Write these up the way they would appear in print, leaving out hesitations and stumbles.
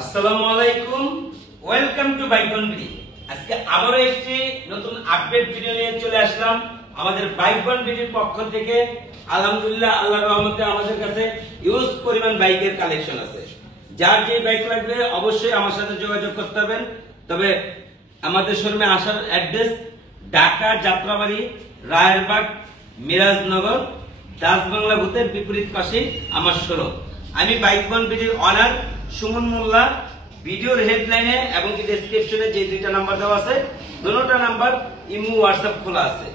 আসসালামু আলাইকুম, welcome to বাইকবন video. আজকে আবারও একটি নতুন আপডেট ভিডিও নিয়ে চলে আসলাম আমাদের বাইকবন ভিডিওর পক্ষ থেকে। আলহামদুলিল্লাহ, আল্লাহর রহমতে আমাদের কাছে ইউজ পরিমাণ বাইকের কালেকশন আছে। যার যে বাইক লাগবে অবশ্যই আমার সাথে যোগাযোগ করতে হবেন। তবে আমাদের শোরুমে আসার অ্যাড্রেস ঢাকা যাত্রাবাড়ি, রায়েরবাগ, মিরাজনগর, দাসবাংলা বুথের বিপরীত পাশে আমার শোরুম। আমি বাইকবন ভিডিওর অনার সুমন মোল্লা। ভিডিওর হেডলাইনে এবং ডেসক্রিপশনে যে দুইটা নাম্বার দেওয়া আছে, দুটোটা নাম্বার ইমো হোয়াটসঅ্যাপ খোলা আছে।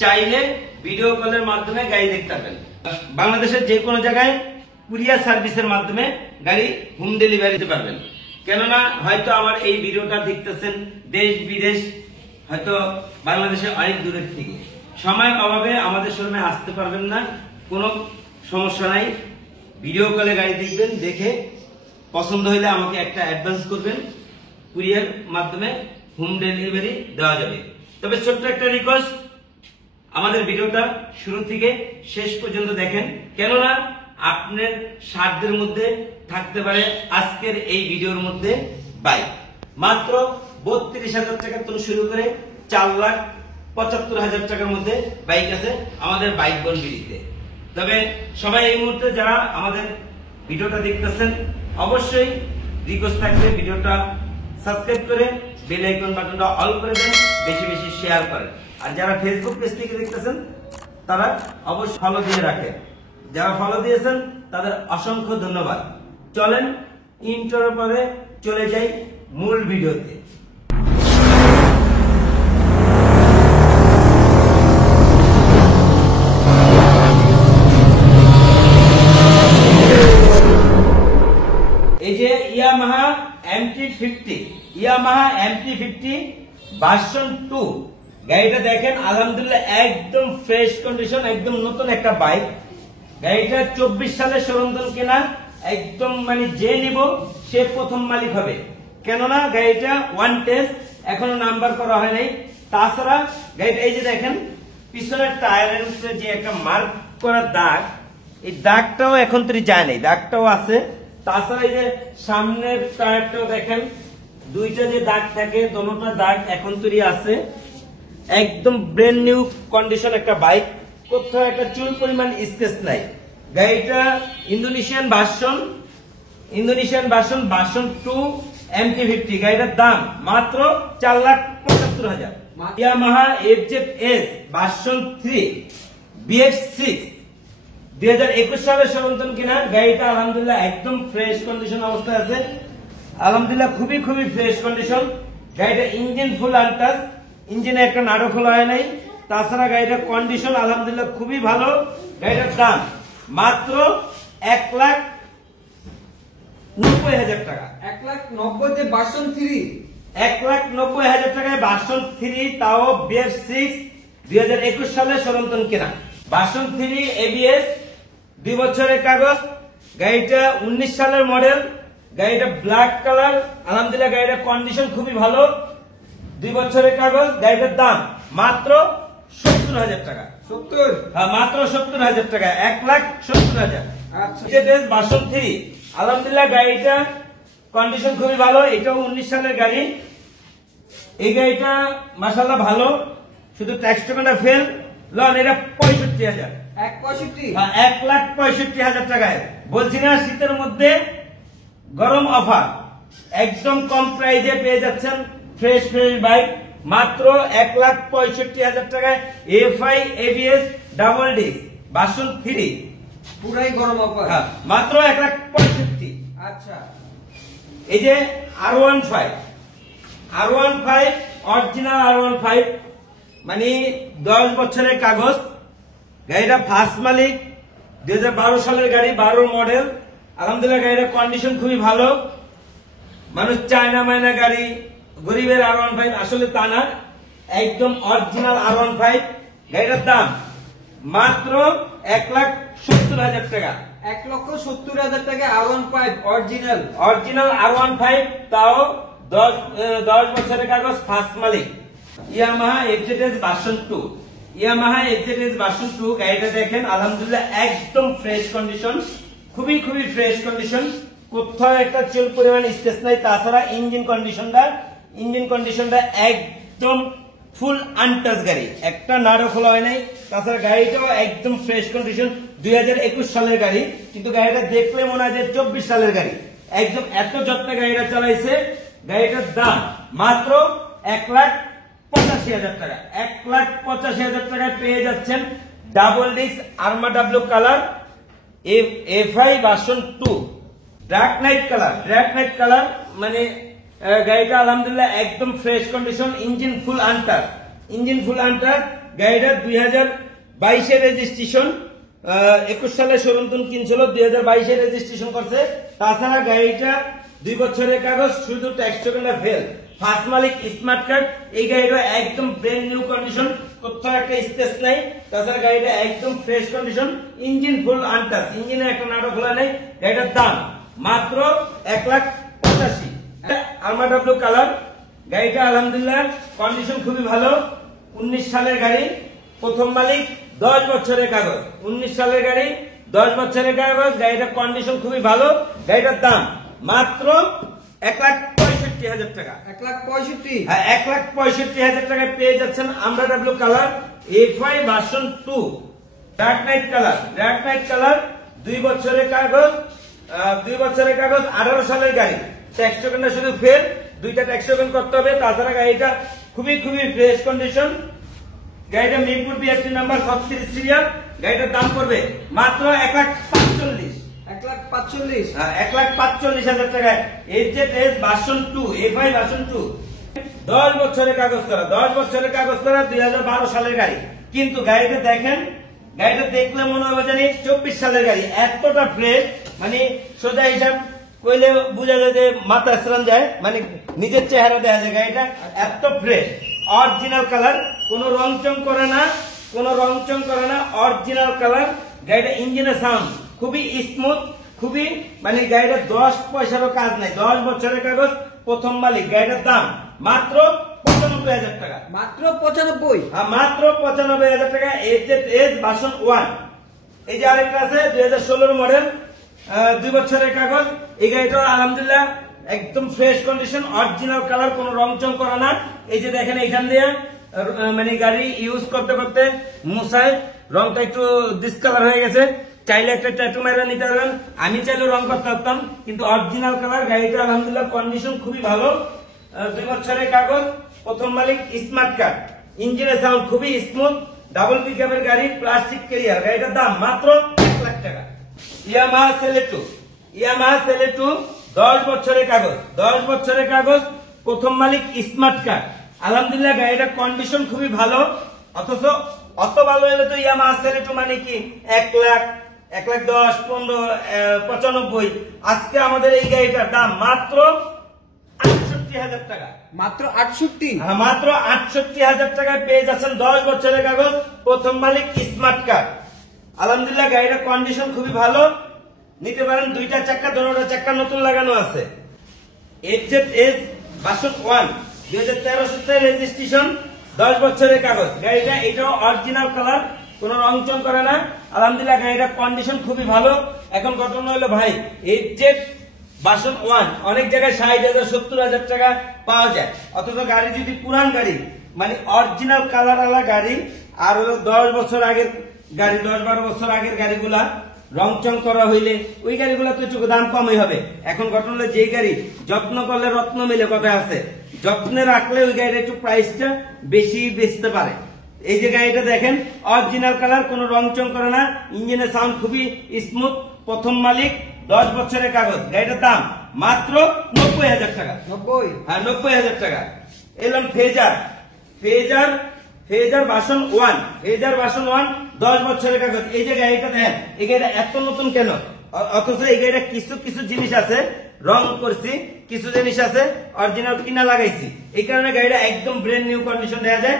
চাইলে ভিডিও কলের মাধ্যমে গাড়ি দেখতে পাবেন। বাংলাদেশের যে কোনো জায়গায় কুরিয়ার সার্ভিসের মাধ্যমে গাড়ি হোম ডেলিভারি দিতে পারবেন। কেননা হয়তো আমার এই ভিডিওটা দেখতেছেন দেশ বিদেশ, হয়তো বাংলাদেশের অনেক দূরের থেকে, সময়ের অভাবে আমাদের শোরুমে আসতে পারবেন না। কোনো সমস্যা নাই, ভিডিও কলে গাড়ি দেখবেন, দেখে পছন্দ হলে আমাকে একটা অ্যাডভান্স করবেন, কুরিয়ার মাধ্যমে হোম ডেলিভারি দেওয়া যাবে। তবে ছোট্ট একটা রিকোয়েস্ট, আমাদের ভিডিওটা শুরু থেকে শেষ পর্যন্ত দেখেন, কেননা আপনার সাধ্যের মধ্যে থাকতে পারে আজকের এই ভিডিওর মধ্যে বাইক মাত্র 32,000 টাকা থেকে শুরু করে 4,75,000 টাকার মধ্যে বাইক আছে আমাদের বাইকবন ভিডিওতে। তবে সবাই এই মুহূর্তে যারা আমাদের ভিডিওটা দেখতেছেন, অবশ্যই রিকোয়েস্ট থাকবে ভিডিওটা সাবস্ক্রাইব করে বেল আইকন বাটনটা অল করে দেন, বেশি বেশি শেয়ার করেন। আর যারা ফেসবুক পেজ থেকে দেখতেছেন তারা অবশ্যই ফলো দিয়ে রাখেন। যারা ফলো দিয়েছেন তাদের অসংখ্য ধন্যবাদ। চলেন ইন্ট্রোর পরে চলে যাই মূল ভিডিওতে। এই যে ইয়ামাহা MT50 ভার্সন 2 গাড়িটা দেখেন, আলহামদুলিল্লাহ একদম ফ্রেশ কন্ডিশন, একদম নতুন একটা বাইক। গাড়িটা 24 সালে সরঞ্জাম কেনা, একদম মানে যে নিব সে প্রথম মালিক হবে। কেননা গাড়িটা ওয়ান টেস্ট, এখনো নাম্বার করা হয় নাই। তাছাড়া গাড়িটা এই যে দেখেন পিছনের টায়ারের উপরে যে একটা মার্ক করা দাগ, এই দাগটাও এখন তো যায় নাই, দাগটাও আছে। তাছাড়া এই যে সামনের টায়ারটাও দেখেন, দুইটা যে দাগ থাকে দোনোটা দাগ এখন তৈরি আছে। একদম ব্র্যান্ড নিউ কন্ডিশন একটা বাইক, কোথাও একটা চুল পরিমাণ স্কেচ নাই। গাড়িটা ইন্দোনেশিয়ান ভার্সন 2 MT50। গাড়িটার দাম মাত্র 4,75,000। ইয়ামাহা FZS ভার্সন 3 BF6 2021 সালের সরঞ্জাম কিনা। গাড়িটা আলহামদুলিল্লাহ একদম ফ্রেশ কন্ডিশন অবস্থায় আছে, আলহামদুলিল্লাহ খুবই ফ্রেশ কন্ডিশন। গাড়িটা ইঞ্জিন ফুল আনটাচ, ইঞ্জিনে একটা নাড়ু খোলা হয় নাই। তাছাড়া গাড়িটার কন্ডিশন আলহামদুলিল্লাহ খুবই ভালো। গাড়িটার দাম মাত্র 1,90,000 টাকা। 1,90,000 ভার্সন 3, 1,90,000 টাকায় ভার্সন 3, তাও BF6 2021 সালের সরঞ্জাম কেনা। ভার্সন 3 ABS, 2 বছরের কাগজ। গাড়িটা 19 সালের মডেল। গাড়িটা ব্ল্যাক কালার, আলহামদুলিল্লাহ গাড়িটার কন্ডিশন খুবই ভালো, 2 বছরের কাগজ। গাড়িটার দাম মাত্র 70,000 টাকা। 70? হ্যাঁ, মাত্র 70,000 টাকা, 1,70,000। আচ্ছা, ভার্সন 3, আলহামদুলিল্লাহ গাড়িটা কন্ডিশন খুবই ভালো। এটাও 19 সালের গাড়ি। এই গাড়িটা মাশাআল্লাহ ভালো, শুধু ট্যাক্স টোকেনটা ফেল। লন এটা 65,000। 1,65? 1,65,000 টাকায় বলছি না, শীতের মধ্যে গরম অফার, একদম কম প্রাইজে পেয়ে যাচ্ছেন ফ্রেশ বাইক মাত্র 1,65,000 টাকায়। FI ABS double disc version 3, পুরাই গরম অফার। মাত্র 1,65,000। আচ্ছা, এই যে R15 অরিজিনাল R15, মানে 10 বছরের কাগজ। গাড়িটা ফার্স্ট মালিক, 2012 সালের গাড়ি, 12 মডেল। আলহামদুলিল্লাহ গাড়িটার কন্ডিশন খুবই ভালো। মানুষ চায়না মায়না গাড়ি, গরিবের R15, আসলে তা না, একদম অরিজিনাল R15। গাড়িটার দাম মাত্র 1,70,000 টাকা। 1,70,000 টাকা R15 অরিজিনাল R15, তাও 10 বছরের কাগজ, ফার্স্ট মালিক। ইয়ামাহা FZS ভার্সন 2, গাড়িটা দেখেন আলহামদুলিল্লাহ একদম ফ্রেশ কন্ডিশন, খুবই ফ্রেশ কন্ডিশন, কোথাও একটা চুল পরিমাণ স্পেস নাই। তাছাড়া ইঞ্জিন কন্ডিশনটা একদম ফুল আনটাচ গাড়ি, একটা নাড়ও খোলা হয় নাই। তাছাড়া গাড়িটাও একদম ফ্রেশ কন্ডিশন, 2021 সালের গাড়ি, কিন্তু গাড়িটা দেখলে মনে হয় যে 24 সালের গাড়ি। একদম এত যত্নে গাড়িটা চালাইছে। গাড়িটার দাম মাত্র 1,85,000 টাকা। 1,85,000 টাকায় পেয়ে যাচ্ছেন ডাবল ডিস্ক আরমা W colour FI version 2 dark knight colour. মানে গাড়িটা আলহামদুলিল্লাহ একদম fresh condition, engine full untouch. গাড়িটা 2022 রেজিস্ট্রেশন, 21 সালে শোরুম তুন কিনছিল, 2022 রেজিস্ট্রেশন করছে। তাছাড়া গাড়িটা 2 বছরের কাগজ, শুধু ট্যাক্স টোকেনটা ফেল। ফার্স্ট মালিক, স্মার্ট কার্ড। এই গাড়িটা একদম ব্র্যান্ড নিউ কন্ডিশন, কোথাও একটা স্পেস নাই। তাছাড়া গাড়িটা একদম fresh condition, engine full untouch, ইঞ্জিনে একটা নাটক খোলা নেই। গাড়িটার দাম মাত্র 1,85,000। আরমা ডাব্লু কালার। গাড়িটা আলহামদুলিল্লাহ কন্ডিশন খুবই ভালো, 19 সালের গাড়ি, প্রথম মালিক, 10 বছরের কাগজ। 19 সালের গাড়ি, 10 বছরের কাগজ। গাড়িটার কন্ডিশন খুবই ভালো। গাড়িটার দাম মাত্র 1,65,000 টাকা। 1,65,000। হ্যাঁ, 1,65,000 টাকায় পেয়ে যাচ্ছেন আমরা W colour FI version 2 dark knight colour. 2 বছরের কাগজ, 18 সালের গাড়ি। ট্যাক্স টোকেনটা শুধু ফেল, 2টা ট্যাক্স টোকেন করতে হবে। তাছাড়া গাড়িটা খুবই ফ্রেশ কন্ডিশন। গাড়িটা মিরপুর বিআরটি নাম্বার 36 সিরিয়াল। গাড়িটার দাম পড়বে মাত্র 1,45,000। 1,45,000। 1,45,000 টাকায় এইচজেড ভার্সন 2 এফআই ভার্সন 2 10 বছরের কাগজ করা 2012 সালের গাড়ি। কিন্তু গাড়িটা দেখেন, গাড়িটা দেখলে মনে হবে জানি 24 সালের গাড়ি। এতটা ফ্রেশ, মানে সোজা হিসাব কইলে বোঝা যায় যে মাথা স্নান যায়, মানে নিজের চেহারা দেখা যায়। গাড়িটা এত ফ্রেশ, অরিজিনাল কালার, কোনো রংচং করে না, অরিজিনাল কালার। গাড়িটা ইঞ্জিনের সাউন্ড খুবই স্মুথ, খুবই, মানে গাড়িটা 10 পয়সারও কাজ নাই, 10 বছরের কাগজ, প্রথম মালিক। গাড়িটার দাম মাত্র 95,000 টাকা। মাত্র 95। মাত্র 95,000 টাকা। এইচজেড ভার্সন 1। এই যে আরেকটা আছে 2016 মডেল, 2 বছরের কাগজ। এই গাড়িটা আলহামদুলিল্লাহ একদম ফ্রেশ কন্ডিশন, অরিজিনাল কালার, কোনো রংচং করা না। এই যে দেখেন এখান দিয়ে মানে গাড়ি ইউজ করতে মুছায় রংটা একটু ডিসকালার হয়ে গেছে। চাইলে একটা ট্যাটু মেরে নিতে পারবেন, আমি চাইলে রং করতে পারতাম, কিন্তু অরিজিনাল কালার। গাড়িটা আলহামদুলিল্লাহ কন্ডিশন খুবই ভালো, 2 বছরের কাগজ, প্রথম মালিক, স্মার্ট কার্ড। ইঞ্জিনের সাউন্ড খুবই স্মুথ, ডাবল পিকআপের গাড়ি, প্লাস্টিক ক্যারিয়ার। গাড়িটার দাম মাত্র 1,00,000 টাকা। ইয়ামাহা সেলেটু 10 বছরের কাগজ, প্রথম মালিক, স্মার্ট কার্ড। আলহামদুলিল্লাহ গাড়িটার কন্ডিশন খুবই ভালো। অথচ অত ভালো হলে তো ইয়ামাহা সেলেটু মানে কি 1,00,000, 1,10,000, 15, 95। আজকে আমাদের এই গাড়িটার দাম মাত্র 68,000 টাকা। মাত্র 68। মাত্র 68,000 টাকায় পেয়ে যাচ্ছেন 10 বছরের কাগজ, প্রথম মালিক, স্মার্ট কার্ড। আলহামদুলিল্লাহ গাড়িটার কন্ডিশন খুবই ভালো, নিতে পারেন। 2টা চাক্কা, দোনোটা চাক্কা নতুন লাগানো আছে। এইচজেড ভার্সন 1 2013 সালে রেজিস্ট্রেশন, 10 বছরের কাগজ। গাড়িটা এটাও অরিজিনাল কালার, কোন রংচং করে না। আলহামদুলিল্লাহ গাড়িটার কন্ডিশন খুবই ভালো। এখন ঘটনা হলো ভাই, এইচজেড ভার্সন 1 অনেক জায়গায় 60,000, 70,000 টাকা পাওয়া যায়। অথচ গাড়ি যদি পুরান গাড়ি, মানে অরিজিনাল কালার আলা গাড়ি, আর হলো 10 বছর আগের গাড়ি, 10-12 বছর আগের গাড়িগুলা রংচং করা হইলে ওই গাড়িগুলা তো একটু দাম কমই হবে। এখন ঘটনা হলো, যে গাড়ি যত্ন করলে রত্ন মিলে কথা আছে, যত্নে রাখলে ওই গাড়ির একটু প্রাইসটা বেশি বেচতে পারে। এই যে গাড়িটা দেখেন, অরিজিনাল কালার, কোনো রংচং করে না, ইঞ্জিনের সাউন্ড খুবই স্মুথ, প্রথম মালিক, 10 বছরের কাগজ। গাড়িটার দাম মাত্র 90,000 টাকা। 90। হ্যাঁ, 90,000 টাকা। এলাম ফেজার ভার্সন 1, 10 বছরের কাগজ। এই যে গাড়িটা দেখেন, এই গাড়িটা এত নতুন কেন? অথচ এই গাড়িটা কিছু জিনিস আছে রং করছি, কিছু জিনিস আছে অরিজিনাল কিনা লাগাইছি। এই কারণে গাড়িটা একদম ব্র্যান্ড নিউ কন্ডিশন দেখা যায়।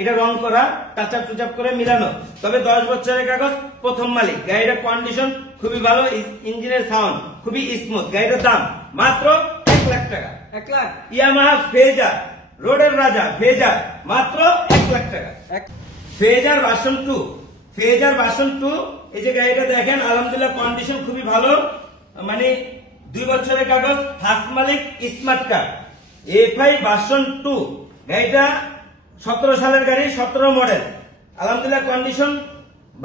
এটা রং করা, টাচআপ টুচআপ করে মিলানো। তবে 10 বছরের কাগজ, প্রথম মালিক। গাড়িটার কন্ডিশন খুবই ভালো, ইঞ্জিনের সাউন্ড খুবই স্মুথ। গাড়িটার দাম মাত্র 1,00,000 টাকা। 1,00,000। ইয়ামাহা ফেজার, রোডের রাজা ফেজার, মাত্র 1,00,000 টাকা। ফেজার ভার্সন 2, এই যে গাড়িটা দেখেন, আলহামদুলিল্লাহ কন্ডিশন খুবই ভালো, মানে 2 বছরের কাগজ, ফার্স্ট মালিক, স্মার্ট কার্ড, এফআই ভার্সন 2। গাড়িটা 17 সালের গাড়ি, 17 মডেল। আলহামদুলিল্লাহ কন্ডিশন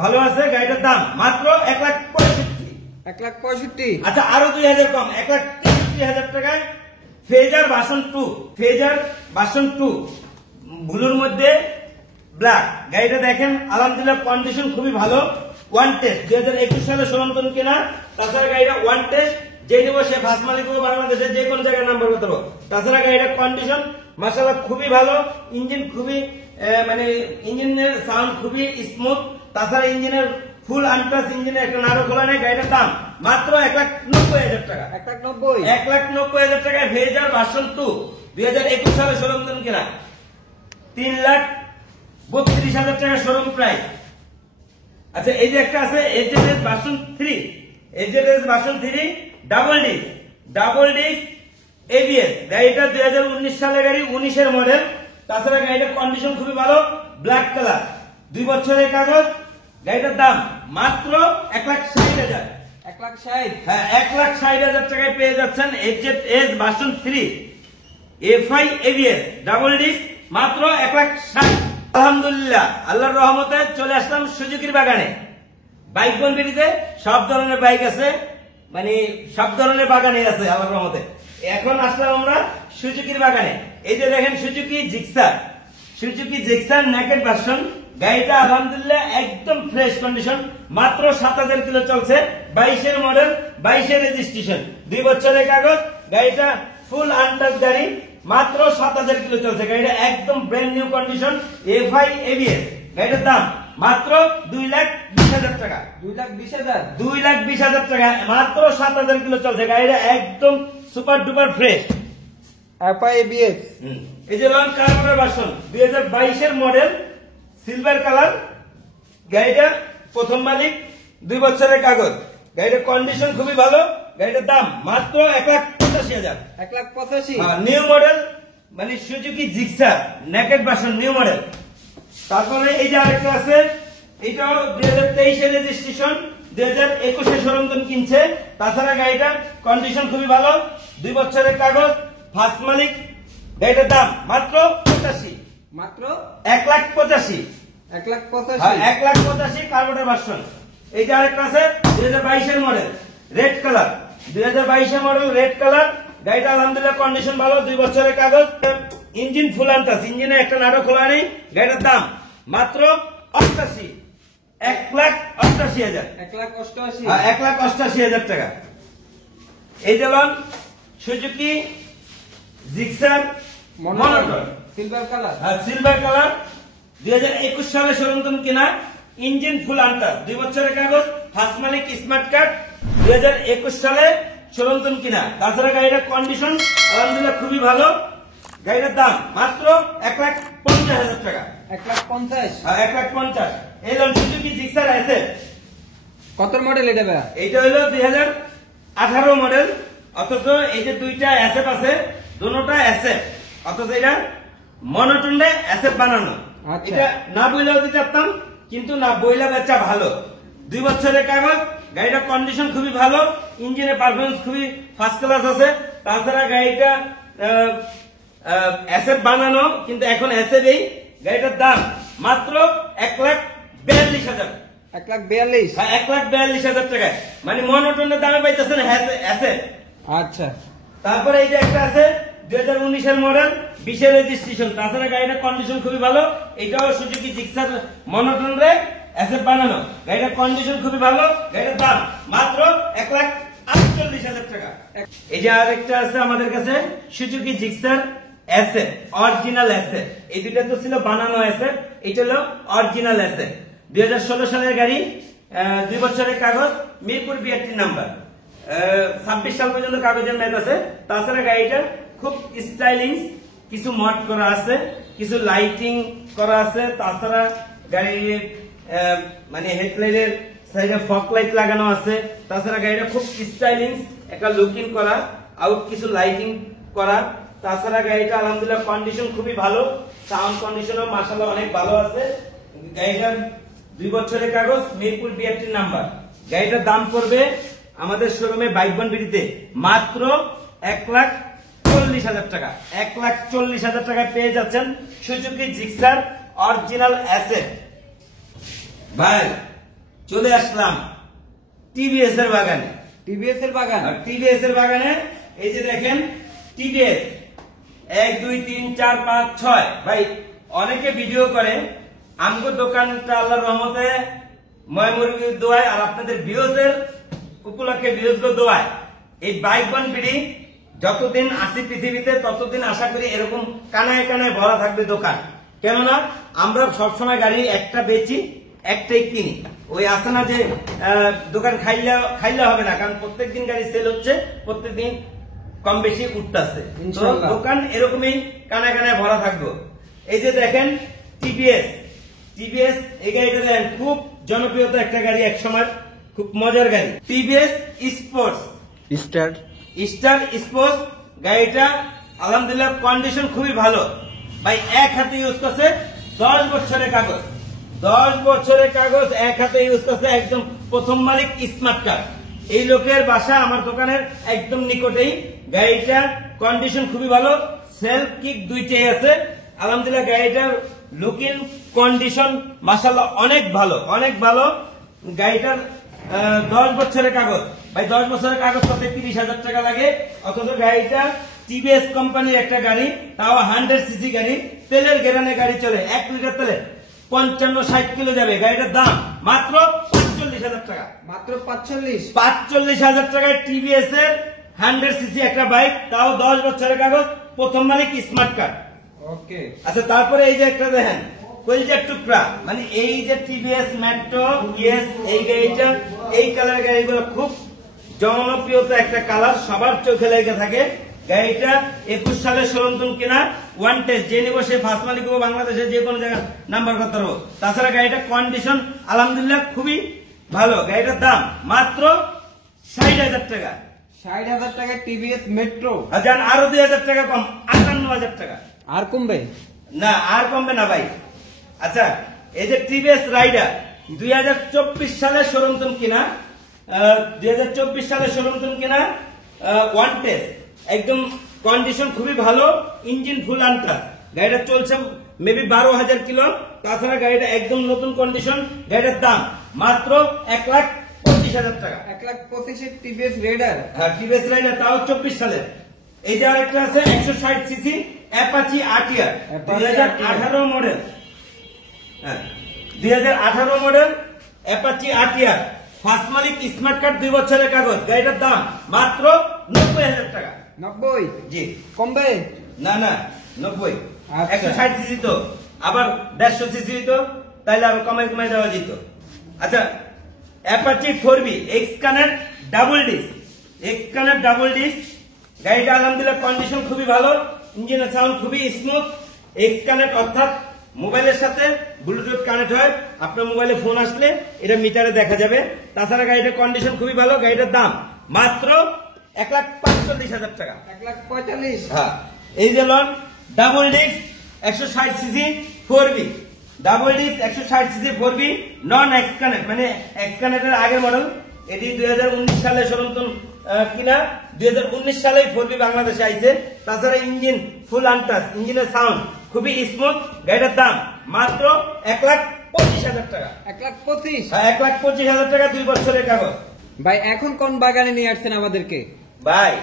ভালো আছে। গাড়িটার দাম মাত্র 1,65,000। 1,65,000। আচ্ছা, আরো 2,000 কম, 1,63,000 টাকায় ফেজার ভার্সন 2। ফেজার ভার্সন 2 ব্লুর মধ্যে ব্ল্যাক। গাড়িটা দেখেন আলহামদুলিল্লাহ কন্ডিশন খুবই ভালো। ওয়ান টেস্ট 2021 সালে সরঞ্জন কেনা। তাছাড়া গাড়িটা ওয়ান টেস্ট, যে নেব সে ফার্স্ট মালিক হবে, বাংলাদেশের যে কোনো জায়গায় নাম্বার করতে পারবো। তাছাড়া গাড়িটার কন্ডিশন মাশাআল্লাহ খুবই ভালো। ইঞ্জিন খুবই মানে ইঞ্জিনের সাউন্ড খুবই স্মুথ। তাছাড়া ইঞ্জিনের ফুল আনটাচ, ইঞ্জিনে একটা নাড়ো খোলা নেই। গাড়িটার দাম মাত্র 1,90,000 টাকা। 1,90,000। 1,90,000 টাকায় ভেজার ভার্সন 2 2021 সালে সরঞ্জন কেনা। 3,32,000 টাকা শোরুম প্রাইস। আচ্ছা, এই যে একটা আছে AZS version 3। AZS version 3 double disc ABS. গাড়িটা 2019 সালের গাড়ি, 19 এর মডেল। তাছাড়া গাড়িটার কন্ডিশন খুবই ভালো, ব্ল্যাক কালার, 2 বছরের কাগজ। গাড়িটার দাম মাত্র 1,60,000। 1,60,000। হ্যাঁ, 1,60,000 টাকায় পেয়ে যাচ্ছেন AZS version 3 FI ABS double disc, মাত্র 1,60,000। আলহামদুলিল্লাহ আল্লাহর রহমতে চলে আসলাম সুজুকির বাগানে। বাইক বনবিড়িতে সব ধরনের বাইক আছে, মানে সব ধরনের বাগানে আছে আল্লাহর রহমতে। এখন আসলাম আমরা সুজুকির বাগানে। এই যে দেখেন সুজুকি জিক্সার নেকেড ভার্সন। গাড়িটা আলহামদুলিল্লাহ একদম ফ্রেশ কন্ডিশন, মাত্র 7,000 কিলো চলছে। 22 এর মডেল, 22 এর রেজিস্ট্রেশন, 2 বছরের কাগজ। গাড়িটা ফুল আনটাচ গাড়ি, মাত্র 7,000 কিলো চলছে। গাড়িটা একদম brand new condition, FI ABS. গাড়িটার দাম মাত্র 2,20,000 টাকা। 2,20,000। 2,20,000 টাকা, মাত্র 7,000 কিলো চলছে। গাড়িটা একদম super duper fresh. FI ABS. এই যে লং কার্বনের ভার্সন 2022 এর মডেল, সিলভার কালার। গাড়িটা প্রথম মালিক, 2 বছরের কাগজ। গাড়িটার কন্ডিশন খুবই ভালো। গাড়িটার দাম মাত্র 1,85,000। 1,85,000। নিউ মডেল, মানে Suzuki Gixxer naked version new model. তারপরে এই যে আরেকটা আছে, এটাও 2023 এর রেজিস্ট্রেশন, 2021 এর সরঞ্জন কিনছে। তাছাড়া গাড়িটার কন্ডিশন খুবই ভালো, 2 বছরের কাগজ, ফার্স্ট মালিক। গাড়িটার দাম মাত্র 85। মাত্র 1,85,000। 1,85,000। 1,85,000 কার্বনের ভার্সন। এই যে আরেকটা আছে 2022 এর মডেল, রেড কালার। 2022 এর মডেল, রেড কালার। গাড়িটা আলহামদুলিল্লাহ কন্ডিশন ভালো, 2 বছরের কাগজ, ইঞ্জিন ফুল আনটাচ, ইঞ্জিনে একটা নাড়ো খোলা নেই। গাড়িটার দাম মাত্র 88। 1,88,000। 1,88,000। 1,88,000 টাকা। এই যেমন Suzuki Gixxer monotone, silver colour. Silver colour, 2021 সালে সরঞ্জন কেনা, ইঞ্জিন ফুল আনটাচ, 2 বছরের কাগজ, ফার্স্ট মালিক, স্মার্ট কার্ড, 2021 সালে সরঞ্জন কিনা। তাছাড়া গাড়িটার কন্ডিশন আলহামদুলিল্লাহ খুবই ভালো। গাড়িটার দাম মাত্র 1,50,000 টাকা। 1,50,000। 1,50,000। এই হলো সুজুকি জিক্সার এসএফ। কত মডেল এটা ভাই? এইটা হলো 2018 মডেল। অথচ এই যে দুইটা এসএফ আছে, দুটোটা এসএফ, অথচ এটা মনোটনে এসএফ বানানো। আচ্ছা। এটা না বইলেও দিতে পারতাম, কিন্তু না বইলা বেচা ভালো। 2 বছরের কাগজ। গাড়িটার কন্ডিশন খুবই ভালো, ইঞ্জিনের পারফরমেন্স খুবই ফার্স্ট ক্লাস আছে। তাছাড়া গাড়িটা এসএফ বানানো, কিন্তু এখন এসএফ এই। গাড়িটার দাম মাত্র 1,42,000। 1,42,000। 1,42,000 টাকায়, মানে মনোটনের দামে পাইতেছেন এসএফ। আচ্ছা। তারপরে এই যে একটা আছে 2019 এর মডেল, 20 এর রেজিস্ট্রেশন। তাছাড়া গাড়িটার কন্ডিশন খুবই ভালো। এটাও সুজুকি জিক্সার মনোটন রে এসএফ বানানো। গাড়িটার কন্ডিশন খুবই ভালো। গাড়িটার দাম মাত্র 1,48,000 টাকা। এই যে আরেকটা আছে আমাদের কাছে Suzuki Gixxer SF, original SF. এই দুইটা তো ছিল বানানো এসএফ, এটা হলো অরিজিনাল এসএফ। 2016 সালের গাড়ি, 2 বছরের কাগজ, মিরপুর 82 নাম্বার, 26 সাল পর্যন্ত কাগজের মেয়াদ আছে। তাছাড়া গাড়িটা খুব স্টাইলিশ, কিছু মড করা আছে, কিছু লাইটিং করা আছে। তাছাড়া গাড়ির মানে হেডলাইটের সাইডে ফগ লাইট লাগানো আছে। তাছাড়া গাড়িটা খুব স্টাইলিশ, একটা লুকিং করা, আউট কিছু লাইটিং করা। তাছাড়া গাড়িটা আলহামদুলিল্লাহ কন্ডিশন খুবই ভালো, সাউন্ড কন্ডিশনও মাশাআল্লাহ অনেক ভালো আছে। গাড়িটার 2 বছরের কাগজ, মিরপুর 82 নাম্বার। গাড়িটার দাম পড়বে আমাদের শোরুমে বাইক বন বিডিতে মাত্র 1,40,000 টাকা, 1,40,000 টাকায় পেয়ে যাচ্ছেন সুজুকি জিক্সার অরিজিনাল অ্যাসেট। ভাই চলে আসলাম টিভিএস এর বাগানে। টিভিএস এর বাগান। টিভিএস এর বাগানে এই যে দেখেন টিভিএস 1 2 3 4 5 6। ভাই অনেকে ভিডিও করে, আমগো দোকানটা আল্লাহর রহমতে ময়মুরগির দোয়ায় আর আপনাদের ভিউজের উপলক্ষে ভিউজগো দোয়ায় এই বাইক বন বিডি যতদিন আসি পৃথিবীতে ততদিন আশা করি এরকম কানায় কানায় ভরা থাকবে দোকান। কেননা আমরা সবসময় গাড়ি একটা বেচি, একটাই কিনি। ওই আসে না যে দোকান খাইলে হবে না, কারণ প্রত্যেকদিন গাড়ি সেল হচ্ছে, প্রত্যেকদিন কম বেশি উঠতেছে। দোকান এরকমই কানায় কানায় ভরা থাকবো। এই যে দেখেন টিভিএস এই গাড়িটা দেখেন খুব জনপ্রিয়তা একটা গাড়ি, এক সময় খুব মজার গাড়ি। টিভিএস স্টার স্পোর্টস গাড়িটা আলহামদুলিল্লাহ কন্ডিশন খুবই ভালো। ভাই এক হাতে ইউজ করছে 10 বছরের কাগজ, 10 বছরের কাগজ এক হাতে ইউজ করছে, একদম প্রথম মালিক স্মার্ট কার্ড। এই লোকের বাসা আমার দোকানের একদম নিকটেই। গাড়িটা কন্ডিশন খুবই ভালো, সেলফ কিক দুইটাই আছে। আলহামদুলিল্লাহ গাড়িটার লুকিং কন্ডিশন মাশাআল্লাহ অনেক ভালো, অনেক ভালো। গাড়িটার 10 বছরের কাগজ। ভাই 10 বছরের কাগজ করতে 30,000 টাকা লাগে, অথচ গাড়িটা টিভিএস কোম্পানির একটা গাড়ি, তাও 100 সিসি গাড়ি, তেলের গেরানে গাড়ি চলে, 1 লিটার তেলে 55-60 কিলো যাবে। গাড়িটার দাম মাত্র 45,000 টাকা, মাত্র 45। 45,000 টাকায় টিভিএস এর 100 সিসি একটা বাইক, তাও 10 বছরের কাগজ, প্রথম মালিক স্মার্ট কার্ড। ওকে। আচ্ছা তারপরে এই যে একটা দেখেন কলজার টুকরা, মানে এই যে টিভিএস মেট্রো ইএস এই গাড়িটা, এই কালার গাড়িগুলো খুব জনপ্রিয়তা একটা কালার, সবার চোখে লেগে থাকে। গাড়িটা 21 সালে শোরুম কিনা, ওয়ান টেস্ট, যে নিব সে ফার্স্ট মালিক হবো, বাংলাদেশের যে কোনো জায়গায় নাম্বার করতে পারবো। তাছাড়া গাড়িটা কন্ডিশন আলহামদুলিল্লাহ খুবই ভালো। গাড়িটার দাম মাত্র 60,000 টাকা। 60,000 টাকা টিভিএস মেট্রো। যান আরো 2,000 টাকা কম, 58,000 টাকা। আর কমবে না, আর কমবে না ভাই। আচ্ছা এই যে টিভিএস রাইডার 2024 সালে শোরুম কিনা, 2024 সালে শোরুম কিনা, ওয়ান টেস্ট, একদম কন্ডিশন খুবই ভালো, ইঞ্জিন ফুল আনটাচ। গাড়িটা চলছে মেবি 12,000 কিলো। তাছাড়া গাড়িটা একদম নতুন কন্ডিশন। গাড়িটার দাম মাত্র 1,25,000 টাকা। 1,25,000 টিভিএস রেডার। হ্যাঁ টিভিএস রাইডার, তাও 24 সালের। এই যে আরেকটা আছে 160 সিসি অ্যাপাচি আরটিআর 2018 মডেল। হ্যাঁ 2018 মডেল অ্যাপাচি আরটিআর, ফার্স্ট মালিক স্মার্ট কার্ড, 2 বছরের কাগজ। গাড়িটার দাম মাত্র 90,000 টাকা। 90? জি। কমবে? না না 90। আচ্ছা। 160 সিসি তো, আবার 150 সিসি তো, তাইলে আরো কমাই দেওয়া যেত। আচ্ছা Apache 4B X Connect double disc, গাড়িটা আলহামদুলিল্লাহ কন্ডিশন খুবই ভালো, ইঞ্জিনের সাউন্ড খুবই স্মুথ। এক্সকানেক্ট অর্থাৎ মোবাইলের সাথে ব্লুটুথ কানেক্ট হয়, আপনার মোবাইলে ফোন আসলে এটা মিটারে দেখা যাবে। তাছাড়া গাড়িটার কন্ডিশন খুবই ভালো। গাড়িটার দাম মাত্র 1,45,000 টাকা। 1,45,000? হ্যাঁ। এই যে লন double disc 160 CC 4B, double disc 160 CC 4B নন এক্সকানেক্ট, মানে এক্সকানেক্টের আগের মডেল। এটি 2019 সালে শোরুম কিনা, 2019 সালেই 4B বাংলাদেশে আইছে। তাছাড়া ইঞ্জিন ফুল আনটাচ, ইঞ্জিনের সাউন্ড খুবই স্মুথ। গাড়িটার দাম মাত্র 1,25,000 টাকা। 1,25,000? হ্যাঁ 1,25,000 টাকা, 2 বছরের কাগজ। ভাই এখন কোন বাগানে নিয়ে আসছেন আমাদেরকে? ভাই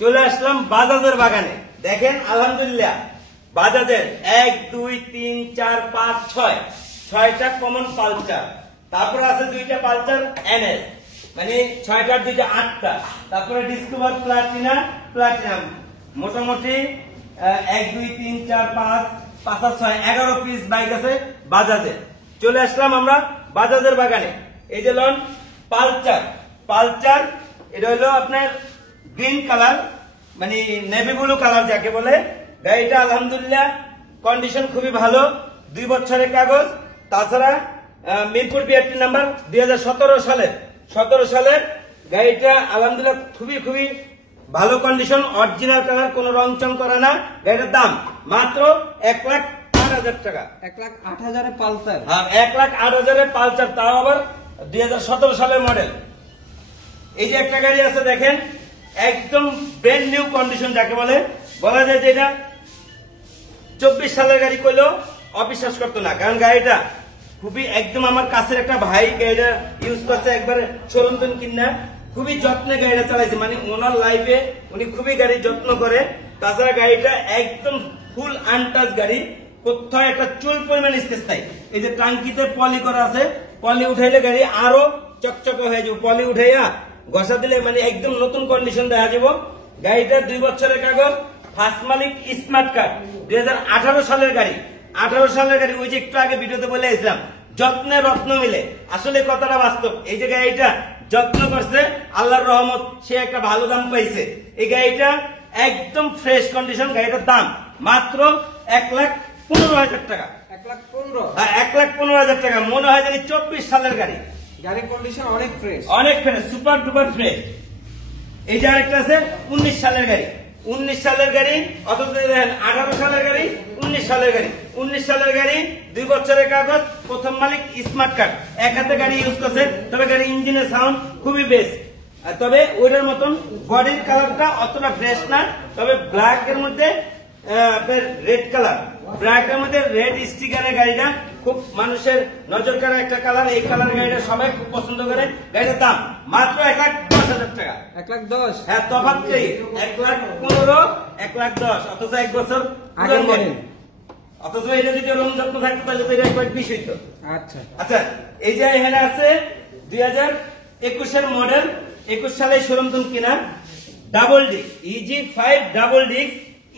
চলে আসলাম বাজাজের বাগানে। দেখেন আলহামদুলিল্লাহ বাজাজের 1 2 3 4 5 6 6টা কমন পালচার, তারপরে আছে 2টা পালচার এনএস, মানে 6টার 2টা 8টা, তারপরে ডিসকভার প্লাটিনাম, মোটামুটি 1 2 3 4 5 5 আর 6 11 পিস বাইক আছে বাজাজের। চলে আসলাম আমরা বাজাজের বাগানে। এই যে লন পালচার, এটা হলো আপনার গ্রিন কালার, মানে নেভি ব্লু কালার যাকে বলে। গাড়িটা আলহামদুলিল্লাহ কন্ডিশন খুবই ভালো, 2 বছরের কাগজ। তাছাড়া মিরপুর বিআরটি নাম্বার 2017 সালের গাড়িটা আলহামদুলিল্লাহ খুবই ভালো কন্ডিশন, অরিজিনাল কালার, কোনো রং চং করে না। গাড়িটার দাম মাত্র 1,08,000 টাকা। 1,08,000 পালসার? হ্যাঁ 1,08,000 পালসার, তাও আবার 2017 সালের মডেল। এই যে একটা গাড়ি আছে দেখেন, একদম ব্র্যান্ড নিউ কন্ডিশন, যাকে বলা যায় যে এটা 24 সালের গাড়ি কইলেও অবিশ্বাস করতো না, কারণ গাড়িটা খুবই একদম আমার কাছের একটা ভাই গাড়িটা ইউজ করছে একবারে শোরুম থেকে কিনা, খুবই যত্নে গাড়িটা চালাইছে, মানে ওনার লাইফে উনি খুবই গাড়ি যত্ন করে। তাছাড়া গাড়িটা একদম ফুল আনটাচ গাড়ি, কোথাও একটা চুল পরিমাণ স্পেস নাই। এই যে টাঙ্কিতে পলি করা আছে, পলি উঠাইলে গাড়ি আরো চকচকে হয়ে যাবে, পলি উঠাইয়া ঘষা দিলে মানে একদম নতুন কন্ডিশন দেখা যাব। গাড়িটা 2 বছরের কাগজ, ফার্স্ট মালিক, স্মার্ট কার্ড, 2018 সালের গাড়ি। 18 সালের গাড়ি, ওই যে একটু আগে ভিডিওতে বলে আসলাম যত্নে রত্ন মিলে, আসলে কথাটা বাস্তব। এই যে গাড়িটা যত্ন করছে, আল্লাহর রহমত, সে একটা ভালো দাম পাইছে। এই গাড়িটা একদম ফ্রেশ কন্ডিশন, গাড়িটার দাম মাত্র 1,15,000 টাকা। 1,15,000 1,15,000 টাকা। মনে হয় জানি 24 সালের গাড়ি, গাড়ির কন্ডিশন অনেক ফ্রেশ, অনেক ফ্রেশ, সুপার ডুপার ফ্রেশ। এই যে আরেকটা আছে 19 সালের গাড়ি, 19 সালের গাড়ি, অথচ দেখেন 18 সালের গাড়ি, 19 সালের গাড়ি। 19 সালের গাড়ি, 2 বছরের কাগজ, প্রথম মালিক, স্মার্ট কার্ড, এক হাতে গাড়ি ইউজ করছে। তবে গাড়ি ইঞ্জিনের সাউন্ড খুবই বেস্ট, তবে ওইটার মতন বডির কালারটা অতটা ফ্রেশ না। তবে ব্ল্যাক এর মধ্যে আপনার রেড কালার, ব্ল্যাক এর মধ্যে রেড স্টিকারের গাড়িটা খুব মানুষের নজর কাড়া একটা কালার। এই কালার গাড়িটা সবাই খুব পছন্দ করে। গাড়িটার দাম মাত্র 1,10,000 টাকা। 1,10,000 হ্যাঁ, তফাৎ কি 1,15,000, 1,10,000, অথচ 1 বছর আগের মডেল। অথচ এটা যদি রং যত্ন থাকতো তাহলে তো এটা 1,20,000 হইতো। আচ্ছা, আচ্ছা, এই যে এখানে আছে 2021 মডেল, 21 সালে শোরুম তুম কিনা double disc EG5 double disc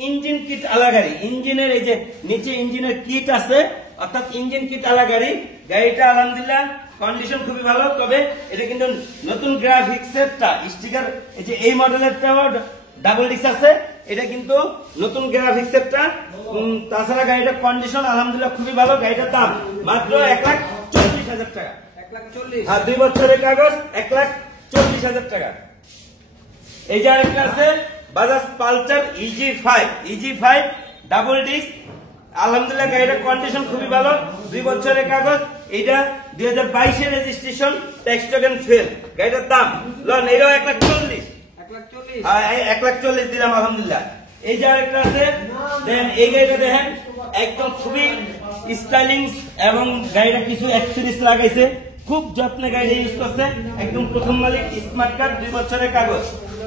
engine kit আলা গাড়ি। ইঞ্জিনের এই যে নিচে ইঞ্জিনের কিট আছে, অর্থাৎ ইঞ্জিন কিট আলা গাড়ি। গাড়িটা আলহামদুলিল্লাহ কন্ডিশন খুবই ভালো। তবে এটা কিন্তু নতুন গ্রাফিক্সের স্টিকার, এই যে এই মডেলেরটাও ডাবল ডিস্ক আছে, এটা কিন্তু নতুন গ্রাফিক্সের। তাছাড়া গাড়িটার কন্ডিশন আলহামদুলিল্লাহ খুবই ভালো। গাড়িটার দাম মাত্র 1,40,000 টাকা। 1,40,000 আর 2 বছরের কাগজ, 1,40,000 টাকা। এই যে আরেকটা আছে Bajaj Pulsar EG5 double disc, আলহামদুলিল্লাহ গাড়িটার কন্ডিশন খুবই ভালো, 2 বছরের কাগজ। এটা 2022 রেজিস্ট্রেশন, ট্যাক্স টোকেন ফেল। গাড়িটার দাম লন এটাও 1,40,000। 1,40,000 হ্যাঁ, 1,40,000 দিলাম আলহামদুলিল্লাহ। এই যে আরেকটা আছে, দেন এই গাড়িটা দেখেন একদম খুবই স্টাইলিং, এবং গাড়িটা কিছু অ্যাক্সেসরিজ লাগাইছে, খুব যত্নে গাড়িটা ইউজ করছে। একদম প্রথম মালিক, স্মার্ট কার্ড, 2 বছরের কাগজ।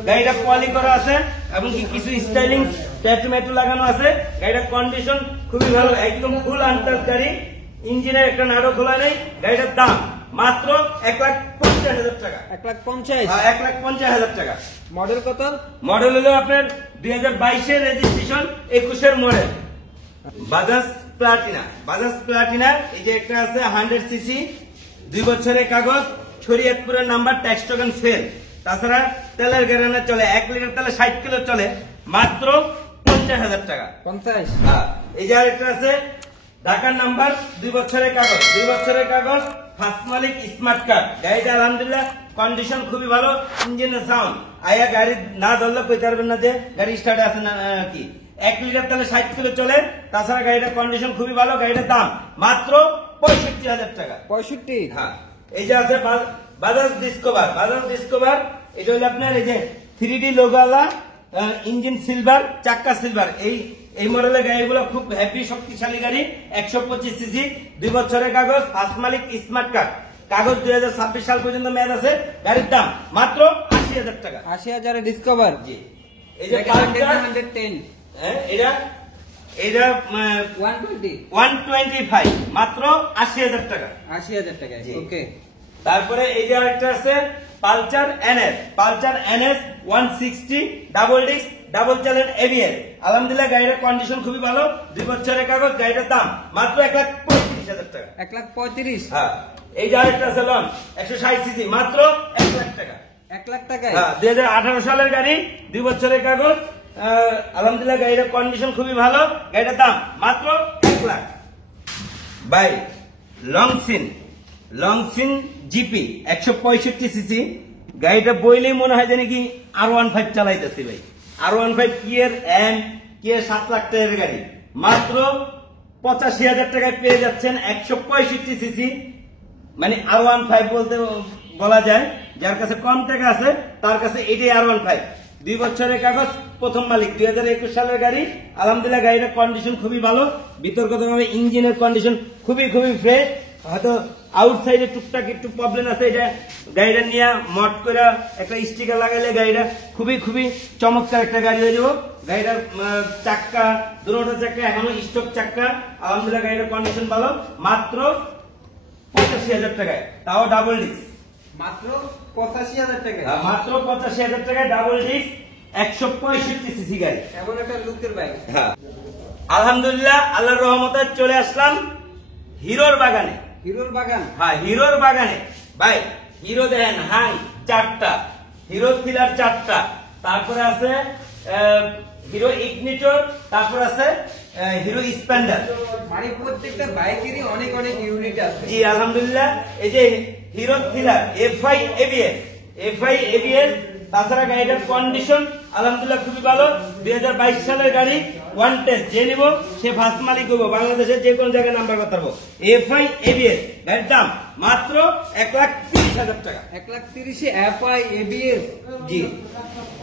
গাড়িটা পলি করা আছে এবং কিছু স্টাইলিং ট্যাটু লাগানো আছে। গাড়িটার কন্ডিশন খুবই ভালো, একদম ফুল আনটাচ গাড়ি, ইঞ্জিনের একটা নাড়ও খোলা নেই। গাড়িটার দাম মাত্র 1,50,000 টাকা। 1,50,000 1,50,000 টাকা। মডেল কত? মডেল হলো আপনার 2022 রেজিস্ট্রেশন, 21 মডেল, বাজাজ প্লাটিনা। এই যে একটা আছে 100 সিসি, 2 বছরের কাগজ, শরীয়তপুরের নাম্বার, ট্যাক্স টোকেন ফেল। তাছাড়া তেলের গ্যারান্টি চলে, 1 লিটার তেলে 60 কিলো চলে, মাত্র 50,000 টাকা। 50। হ্যাঁ, এই যে আরেকটা আছে ঢাকার নাম্বার, 2 বছরের কাগজ, 2 বছরের কাগজ, ফার্স্ট মালিক, স্মার্ট কার্ড। গাড়িটা আলহামদুলিল্লাহ কন্ডিশন খুবই ভালো, ইঞ্জিনের সাউন্ড আয়া গাড়ি না ধরলে কইতে পারবেন না যে গাড়ি স্টার্ট আছে না কি। 1 লিটার তেলে 60 কিলো চলে। তাছাড়া গাড়িটার কন্ডিশন খুবই ভালো। গাড়িটার দাম মাত্র 65,000 টাকা। 65। হ্যাঁ, এই যে আছে বাজাজ ডিসকভার। এটা হলো আপনার এই যে 3D লোগোওয়ালা, ইঞ্জিন সিলভার, চাক্কা সিলভার। এই মডেলের গাড়িগুলো খুব হেভি শক্তিশালী গাড়ি, 125 সিসি, 2 বছরের কাগজ, ফার্স্ট মালিক, স্মার্ট কার্ড। কাগজ 2026 সাল পর্যন্ত মেয়াদ আছে। গাড়ির দাম মাত্র 80,000 টাকা। 80,000 এ ডিসকভার। জি, এই যে 110। হ্যাঁ, এটা 120। 125, মাত্র 80,000 টাকা। 80,000 টাকা। জি। ওকে। তারপরে এই যে আরেকটা আছে Pulsar NS 160 double disc, double channel ABS। আলহামদুলিল্লাহ গাড়ির কন্ডিশন খুবই ভালো, 2 বছরের কাগজ। গাড়িটার দাম মাত্র 1,35,000 টাকা। 1,35,000। হ্যাঁ, এই যে আরেকটা আছে লন 160 সিসি, মাত্র 1 লাখ টাকা। 1 লাখ টাকায়। হ্যাঁ, 2018 সালের গাড়ি, 2 বছরের কাগজ। আলহামদুলিল্লাহ গাড়ির কন্ডিশন খুবই ভালো। গাড়িটার দাম মাত্র 1 লাখ। বাই লংসিন জিপি 165 সিসি। গাড়িটা বইলেই মনে হয় জানি কি R15 চালাইতেছি ভাই। R15 কিয়ের 7 লাখ টাকার গাড়ি, মাত্র 85,000 টাকায় পেয়ে যাচ্ছেন 165 সিসি। মানে R15 বলতে বলা যায়। যার কাছে কম টাকা আছে তার কাছে এটাই R15 2 বছরের কাগজ, প্রথম মালিক 2021 সালের গাড়ি। আলহামদুলিল্লাহ গাড়িটার কন্ডিশন খুবই ভালো, বিতর্কতভাবে ইঞ্জিনের কন্ডিশন খুবই ফ্রেশ। হয়তো আউটসাইডে টুকটাক একটু প্রবলেম আছে, এটা গাড়িটা নিয়ে মট করে একটা স্টিকার লাগাইলে গাড়িটা খুবই চমৎকার একটা গাড়ি হয়ে যাবো। গাড়িটার চাক্কা, দুটো চাক্কা এখনো স্টক চাক্কা। আলহামদুলিল্লাহ গাড়িটার কন্ডিশন ভালো। মাত্র 85,000 টাকায়, তাও ডাবল ডিস্ক। মাত্র 85,000 টাকায়, মাত্র 85,000 টাকায় ডাবল ডিস্ক 165 সিসি গাড়ি। এমন একটা লুকের বাইক। আলহামদুলিল্লাহ আল্লাহর রহমতে চলে আসলাম হিরোর বাগানে। হিরোর বাগান, হ্যাঁ হিরোর বাগানে ভাই। হিরো দেখেন হাং 4টা, হিরো থ্রিলার 4টা, তারপরে আছে হিরো ইগনিটর, তারপর আছে হিরো স্প্লেন্ডার। মানে প্রত্যেকটা বাইকেরই অনেক ইউনিট আছে। জি আলহামদুলিল্লাহ। এই যে হিরো থ্রিলার FI ABS, তাছাড়া গাড়িটার কন্ডিশন আলহামদুলিল্লাহ খুবই ভালো। 2022 সালের গাড়ি, ওয়ান টেস্ট যে নিব সে ফার্স্ট মালিক হইব, বাংলাদেশের যে কোনো জায়গায় নাম্বার করতে পারবো। FI ABS গাড়ির দাম মাত্র 1,30,000 টাকা। 1,30,000 FI ABS। জি।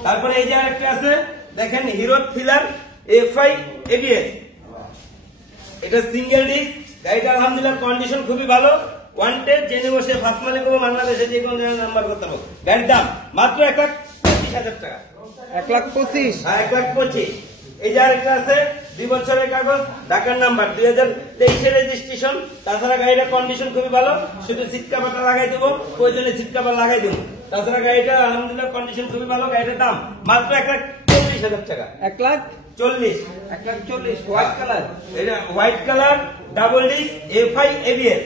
তারপরে এই যে আরেকটা আছে দেখেন হিরো থ্রিলার FI ABS, এটা সিঙ্গেল ডিস্ক। গাড়িটা আলহামদুলিল্লাহ কন্ডিশন খুবই ভালো, ওয়ান্টেড যে নিব সে ফার্স্ট মালিক হবো, বাংলাদেশে যে কোনো জায়গায় নাম্বার করতে পারবো। গাড়ির দাম মাত্র 1,25,000 টাকা। 1,25,000। হ্যাঁ 1,25,000। এই যে আরেকটা আছে 2 বছরের কাগজ, ঢাকার নাম্বার, 2023 রেজিস্ট্রেশন। তাছাড়া গাড়িটার কন্ডিশন খুবই ভালো, শুধু সিট কভারটা লাগাই দেবো, প্রয়োজনে সিট কভার লাগাই দেবো। তাছাড়া গাড়িটা আলহামদুলিল্লাহ কন্ডিশন খুবই ভালো। গাড়িটার দাম মাত্র 1,40,000 টাকা। 1,40,000। 1,40,000 হোয়াইট কালার, এটা white colour double disc FI ABS।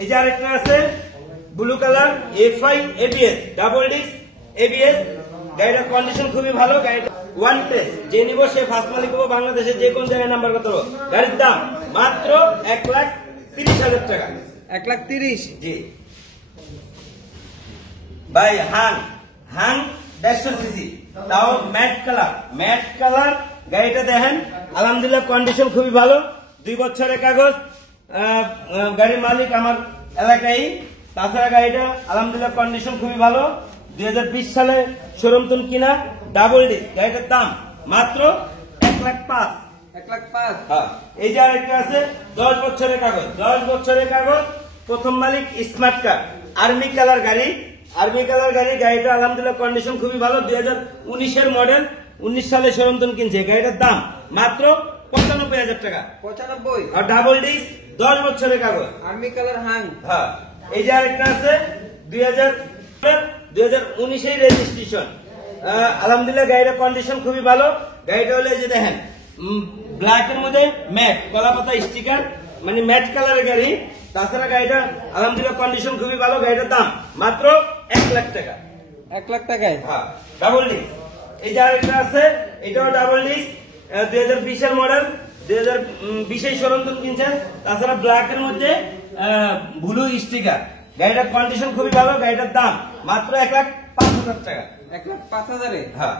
এই যে আরেকটা আছে blue colour FI ABS double disc ABS। গাড়িটার কন্ডিশন খুবই ভালো। গাড়িটা ওয়ান টেস্ট যে নিব সে ফার্স্ট মালিক হবো, বাংলাদেশের যে কোন জায়গায় নাম্বার করতে পারবো। গাড়ির দাম মাত্র 1,30,000 টাকা। 1,30,000। জি ভাই। হাং 150 সিসি, তাও ম্যাট কালার। গাড়িটা দেখেন আলহামদুলিল্লাহ কন্ডিশন খুবই ভালো, 2 বছরের কাগজ। গাড়ির মালিক আমার এলাকায়। তাছাড়া গাড়িটা আলহামদুলিল্লাহ কন্ডিশন খুবই ভালো, 2020 সালে শোরুম তুন কিনা, ডাবল ডিস্ক। গাড়িটার দাম মাত্র 1,05,000। 1,05,000। হ্যাঁ। এই যে আরেকটা আছে 10 বছরের কাগজ, প্রথম মালিক স্মার্ট কার্ড, আর্মি কালার গাড়ি। গাড়িটা আলহামদুলিল্লাহ কন্ডিশন খুবই ভালো, 2019 মডেল, 19 সালে শোরুম তুন কিনছে। গাড়িটার দাম মাত্র 95,000 টাকা। 95। আর ডাবল ডিস্ক 10 বছরের কাগজ, আর্মি কালার হাং। হ্যাঁ। এই যে আরেকটা আছে 2019 রেজিস্ট্রেশন। আলহামদুলিল্লাহ গাড়িটার কন্ডিশন খুবই ভালো। গাড়িটা হলে যে দেখেন ব্ল্যাক এর মধ্যে ম্যাট কলাপাতা স্টিকার, মানে ম্যাট কালারের গাড়ি। তাছাড়া গাড়িটা আলহামদুলিল্লাহ কন্ডিশন খুবই ভালো। গাড়িটার দাম মাত্র 1,00,000 টাকা। 1,00,000 টাকায়। হ্যাঁ ডাবল ডিস্ক। এই যে আরেকটা আছে, এটাও ডাবল ডিস্ক, 2020 মডেল, 2020 শোরুম তুন কিনছেন। তাছাড়া ব্ল্যাক এর মধ্যে ব্লু স্টিকার। গাড়িটার কন্ডিশন খুবই ভালো। গাড়িটার দাম মাত্র 1,05,000 টাকা। 1,05,000। হ্যাঁ।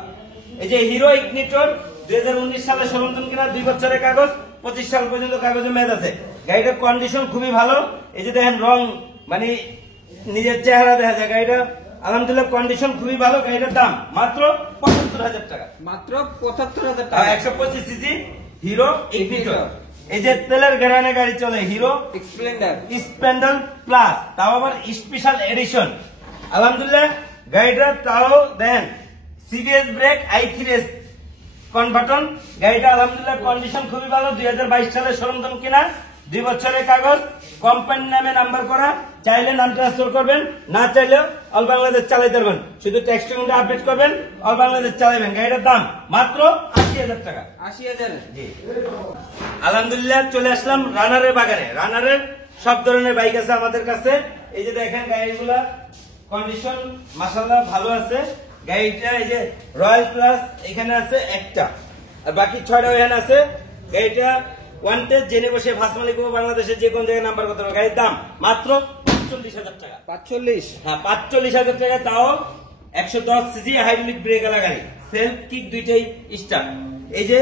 এই যে হিরো ইগনিটর, 2019 সালে শোরুম তুন কিনা, 2 বছরের কাগজ, 25 সাল পর্যন্ত কাগজে মেয়াদ আছে। গাড়িটার কন্ডিশন খুবই ভালো। এই যে দেখেন রং, মানে নিজের চেহারা দেখা যায়। গাড়িটা আলহামদুলিল্লাহ কন্ডিশন খুবই ভালো। গাড়িটার দাম মাত্র 75,000 টাকা। মাত্র 75,000 টাকা। 125 সিসি হিরো ইগনিটর। এই যে তেলের ঘেরানে গাড়ি চলে, হিরো স্প্লেন্ডার প্লাস, তাও আবার স্পেশাল এডিশন। আলহামদুলিল্লাহ গাড়িটা তাও দেন CBS ব্রেক, i3S কনভার্টন। গাড়িটা আলহামদুলিল্লাহ কন্ডিশন খুবই ভালো, 2022 সালে শোরুম দাম কিনা, 2 বছরের কাগজ, কোম্পানির নামে নাম্বার করা। চাইলে নাম ট্রান্সফার করবেন, না চাইলেও অল বাংলাদেশ চালাইতে পারবেন। শুধু টেক্সট আপডেট করবেন, অল বাংলাদেশ চালাবেন। গাড়িটার দাম মাত্র 80,000 টাকা। 80,000। জি। আলহামদুলিল্লাহ চলে আসলাম রানারের বাগানে। রানারের সব ধরনের বাইক আছে আমাদের কাছে। এই যে দেখেন গাড়িগুলা কন্ডিশন মাশাআল্লাহ ভালো আছে। গাড়িটা এই যে রয়্যাল প্লাস এখানে আছে একটা, আর বাকি 6টা ওখানে আছে। গাড়িটা ওয়ান টেস্ট জেনে বসে ফার্স্ট মালিক বাংলাদেশের যে কোন জায়গায় নাম্বার করতে হবে। গাড়ির দাম মাত্র 45,000 টাকা। 45। হ্যাঁ 45,000 টাকা, তাও 110 সিসি হাইড্রোলিক ব্রেক এলা গাড়ি, সেলফ কিক দুইটাই স্টার্ট। এই যে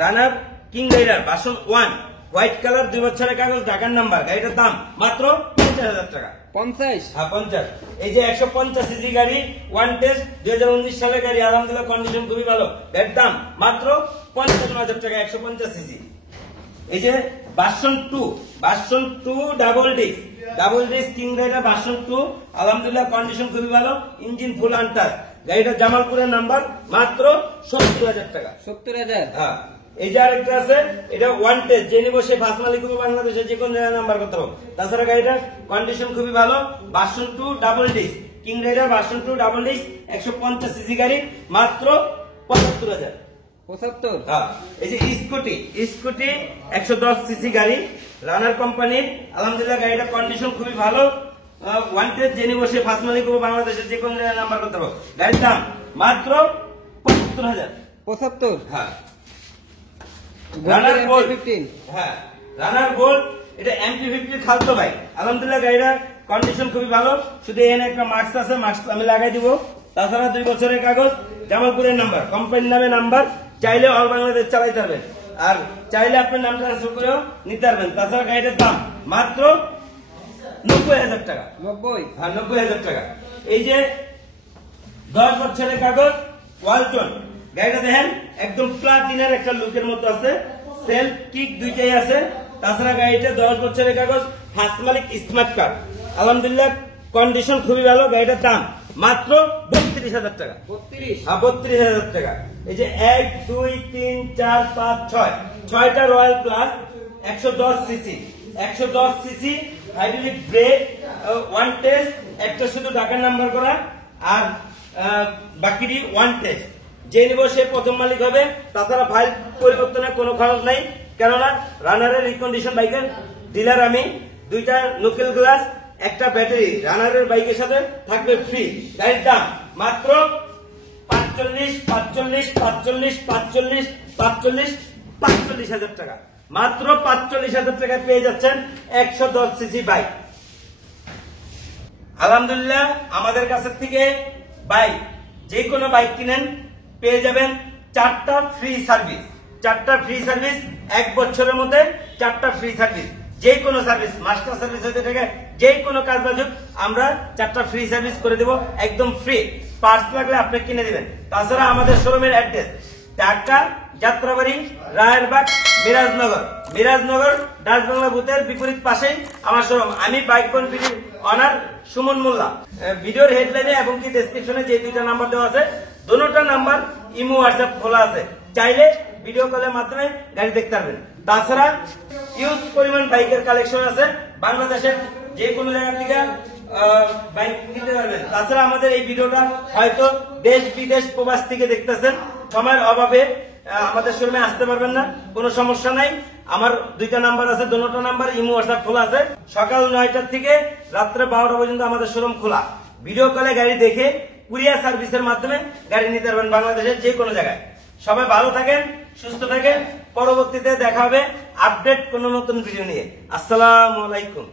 Runner king rider version 1 white colour, 2 বছরের কাগজ, ঢাকার নাম্বার। গাড়িটার দাম মাত্র 50,000 টাকা। 50? হ্যাঁ 50। এই যে 150 সিসি গাড়ি ওয়ান টেস্ট 2019 সালের গাড়ি, আলহামদুলিল্লাহ কন্ডিশন খুবই ভালো। এর দাম মাত্র 55,000 টাকা 150 সিসি। এই যে version 2 double disc King rider version 2, আলহামদুলিল্লাহ কন্ডিশন খুবই ভালো, ইঞ্জিন ফুল আনটাচ। গাড়িটা জামালপুরের নাম্বার, মাত্র 70,000 টাকা। 70,000? হ্যাঁ। এই যে আরেকটা আছে, এটা ওয়ান টেস্ট, যে নিব সে ফার্স্ট মালিক হবে বাংলাদেশে যে কোনো জায়গায় নাম্বার করতে হবে। তাছাড়া গাড়িটার কন্ডিশন খুবই ভালো, version 2 double disc King rider version 2 double disc 150 CC গাড়ি, মাত্র 75,000। 75? হ্যাঁ। এই যে স্কুটি 110 সিসি গাড়ি, রানার কোম্পানির, আলহামদুলিল্লাহ গাড়িটার কন্ডিশন খুবই ভালো, ওয়ান টেস্ট, যে নিব সে ফার্স্ট মালিক হবে বাংলাদেশে যে কোনো জায়গায় নাম্বার করতে হবে। গাড়ির দাম মাত্র 75,000। 75? হ্যাঁ। রানার গোল্ড, 15? হ্যাঁ রানার গোল্ড, এটা MT-50 খালতো ভাই, আলহামদুলিল্লাহ গাড়িটার কন্ডিশন খুবই ভালো। শুধু এখানে একটা মাস্ক আছে, মাস্ক আমি লাগাই দিব। তাছাড়া 2 বছরের কাগজ, জামালপুরের নাম্বার, কোম্পানির নামে নাম্বার, চাইলে অল বাংলাদেশ চালাইতে পারবেন, আর চাইলে আপনার নাম ট্রান্সফার করেও নিতে পারবেন। তাছাড়া গাড়িটার দাম মাত্র 90,000 টাকা। 90? হ্যাঁ 90,000 টাকা। এই যে 10 বছরের কাগজ ওয়ালটন, গাড়িটা দেখেন একদম প্লাটিনের একটা লুকের মতো আছে, সেলফ কিক দুইটাই আছে। তাছাড়া গাড়িটা 10 বছরের কাগজ, ফার্স্ট মালিক, স্মার্ট কার্ড, আলহামদুলিল্লাহ কন্ডিশন খুবই ভালো। গাড়িটার দাম মাত্র 32,000 টাকা। 32? হ্যাঁ 32,000 টাকা। এই যে 1 2 3 4 5 6 6টা royal plus 110 CC hydraulic brake, one test, একটা শুধু ঢাকার নাম্বার করা, আর বাকিটি ওয়ান টেস্ট, যে নিব সে প্রথম মালিক হবে। তাছাড়া ফাইল পরিবর্তনের কোনো খরচ নাই, কেননা রানারের রিকন্ডিশন বাইকের ডিলার আমি। 2টা নোকেল গ্লাস, একটা ব্যাটারি রানারের বাইকের সাথে থাকবে ফ্রি। গাড়ির দাম মাত্র 45,000 টাকা, মাত্র 45,000 টাকায় পেয়ে যাচ্ছেন 110 সিসি বাইক। আলহামদুলিল্লাহ আমাদের কাছ থেকে বাইক, যে কোনো বাইক কিনেন পেয়ে যাবেন 4টা ফ্রি সার্ভিস। 1 বছরের মধ্যে 4টা ফ্রি সার্ভিস, যে কোনো সার্ভিস, মাস্টার সার্ভিস হতে থেকে যে কোনো কাজ বাজুক, আমরা 4টা ফ্রি সার্ভিস করে দেব একদম ফ্রি। পার্টস লাগলে আপনি কিনে দিবেন। তাছাড়া আমাদের শোরুমের অ্যাড্রেস ঢাকা যাত্রাবাড়ি, রায়েরবাগ, মিরাজনগর ডাচ বাংলা বুথের বিপরীত পাশেই আমার শোরুম। আমি বাইক কনফিডেন্ট অনার সুমন মোল্লা। ভিডিওর হেডলাইনে এবং কি ডেসক্রিপশনে যে 2টা নাম্বার দেওয়া আছে, দুটোটা নাম্বার ইমো হোয়াটসঅ্যাপ খোলা আছে, চাইলে ভিডিও কলের মাধ্যমে গাড়ি দেখতে পারবেন। তাছাড়া ইউজ পরিমাণ বাইকের কালেকশন আছে, বাংলাদেশের যে কোনো জায়গা থেকে বাইক নিতে পারবেন। তাছাড়া আমাদের এই ভিডিওটা হয়তো দেশ বিদেশ প্রবাস থেকে দেখতেছেন, সময়ের অভাবে আমাদের শোরুমে আসতে পারবেন না, কোনো সমস্যা নাই। আমার 2টা নাম্বার আছে, দুটো নাম্বার ইমো হোয়াটসঅ্যাপ খোলা আছে। সকাল 9টা থেকে রাত্রে 12টা পর্যন্ত আমাদের শোরুম খোলা। ভিডিও কলে গাড়ি দেখে কুরিয়ার সার্ভিসের মাধ্যমে গাড়ি নিতে পারবেন বাংলাদেশের যে কোনো জায়গায়। সবাই ভালো থাকেন, সুস্থ থাকেন। পরবর্তীতে দেখা হবে আপডেট কোনো নতুন ভিডিও নিয়ে। আসসালামু আলাইকুম।